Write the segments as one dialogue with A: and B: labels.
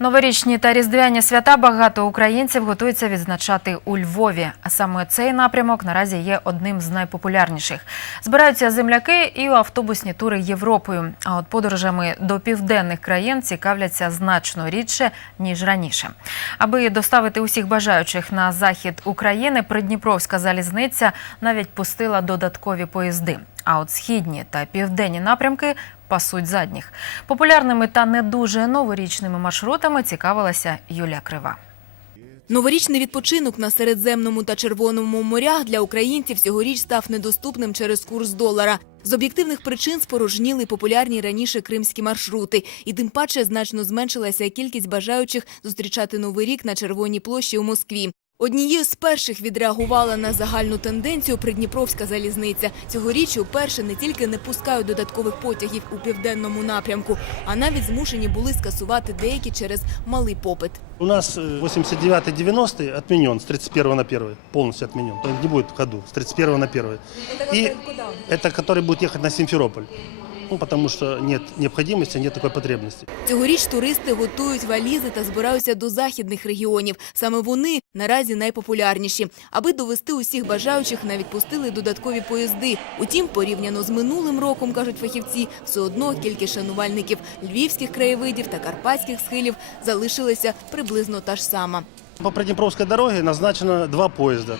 A: Новорічні та різдвяні свята багато українців готуються відзначати у Львові. А саме цей напрямок наразі є одним з найпопулярніших. Збираються земляки і автобусні тури Європою. А от подорожами до південних країн цікавляться значно рідше ніж раніше. Аби доставити усіх бажаючих на захід України, Придніпровська залізниця навіть пустила додаткові поїзди. А от східні та південні напрямки пасуть задніх. Популярними та не дуже новорічними маршрутами цікавилася Юлія Крива.
B: Новорічний відпочинок на Середземному та Червоному морях для українців цьогоріч став недоступним через курс долара. З об'єктивних причин спорожніли популярні раніше кримські маршрути, і тим паче значно зменшилася кількість бажаючих зустрічати новий рік на Червоній площі у Москві. Однією з перших відреагувала на загальну тенденцію Придніпровська залізниця. Цьогоріч уперше не тільки не пускають додаткових потягів у південному напрямку, а навіть змушені були скасувати деякі через малий попит.
C: У нас э, 89-90 отменен с 31 на 1, полностью отменен. То есть не будет в ходу с 31 на 1. И это который будет ехать на Симферополь. Ну, потому что нет необходимости, нет такой потребности.
B: Цьогоріч туристи готують валізи та збираються до західних регіонів. Саме вони наразі найпопулярніші. Аби довести усіх бажаючих, навіть пустили додаткові поїзди. Утім, порівняно з минулим роком, кажуть фахівці, все одно кількість шанувальників львівських краєвидів та карпатських схилів залишилася приблизно та ж сама.
C: По Приднепровской дороге назначено два поезда.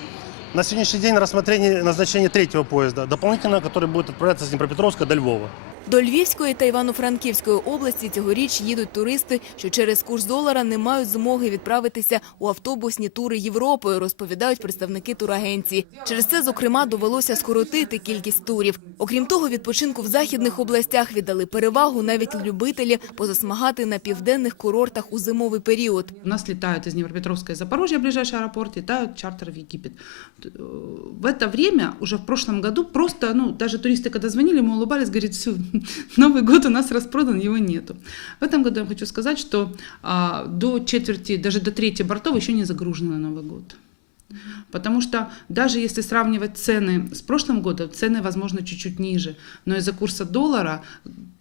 C: На сегодняшний день рассмотрение назначения третьего поезда, дополнительно, который будет отправляться с Днепропетровска до Львова.
B: До Львівської та Івано-Франківської області цьогоріч їдуть туристи, що через курс долара не мають змоги відправитися у автобусні тури Європою, розповідають представники турагенції. Через це, зокрема, довелося скоротити кількість турів. Окрім того, відпочинку в західних областях віддали перевагу навіть любителі позасмагати на південних курортах у зимовий період.
D: У нас летают из Днепропетровска и Запорожья, ближайший аэропорт, летают чартер в Египет. Т- э, В это время, уже в прошлом году, просто, ну, даже туристы, когда звонили, мы улыбались, говорит, все, Новый год у нас распродан, его нету. В этом году я хочу сказать, что а, до четверти, даже до трети бортов еще не загружены на Новый год. Потому что даже если сравнивать цены с прошлым годом, цены, возможно, чуть-чуть ниже. Но из-за курса доллара,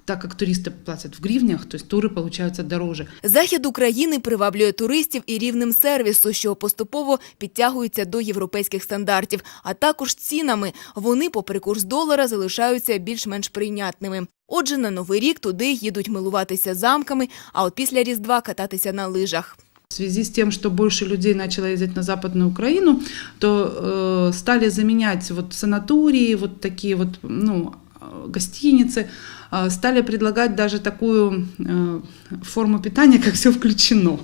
D: так как туристы платят в гривнях, то есть туры получаются дороже.
B: Захід України приваблює туристів і рівнем сервісу, що поступово підтягується до європейських стандартів, а також цінами. Вони, попри курс долара, залишаються більш-менш прийнятними. Отже, на новий рік туди їдуть милуватися замками, а от після різдва кататися на лижах.
D: В связи с тем, что больше людей начало ездить на Западную Украину, то э, стали заменять вот санатории, вот такие вот, ну, э, гостиницы, э, стали предлагать даже такую э, форму питания, как все включено,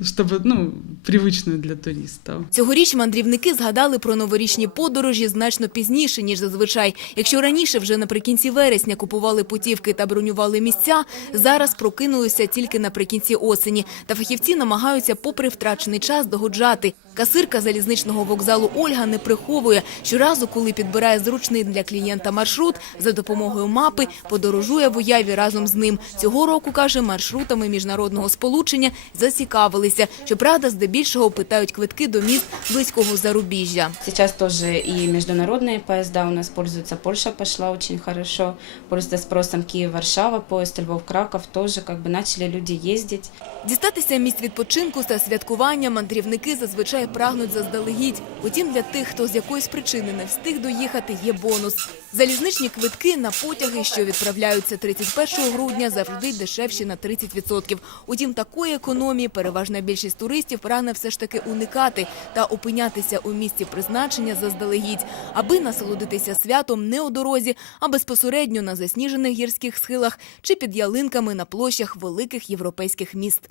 D: чтобы, ну, привычную для туристов.
B: Цьогоріч мандрівники згадали про новорічні подорожі значно пізніше, ніж зазвичай. Якщо раніше вже наприкінці вересня купували путівки та бронювали місця, зараз прокинулися тільки наприкінці осені. Та фахівці намагаються, попри втрачений час, догоджати. Касирка залізничного вокзалу Ольга не приховує. Щоразу, коли підбирає зручний для клієнта маршрут, за допомогою мапи подорожує в уяві разом з ним. Цього року, каже, маршрутами міжнародного сполучення зацікавилися. Щоправда, здебільшого питають квитки до міст близького зарубіжжя.
E: Сейчас тоже и международные поезда у нас пользуются. Польша пошла очень хорошо, пользуется спросом Киев-Варшава, поезд Львов-Краков тоже как бы начали люди ездить.
B: Дістатися місць відпочинку та святкування мандрівники зазвичай прагнуть заздалегідь. Утім, для тих, хто з якоїсь причини не встиг доїхати, є бонус. Залізничні квитки на потяги, що відправляються 31 грудня, завжди дешевші на 30%. Утім, такої економії переважна більшість туристів прагне все ж таки уникати та опинятися у місці призначення заздалегідь, аби насолодитися святом не у дорозі, а безпосередньо на засніжених гірських схилах чи під ялинками на площах великих європейських міст.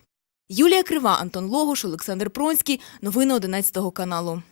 B: Юлія Крива, Антон Логуш, Олександр Пронський. Новини 11 каналу.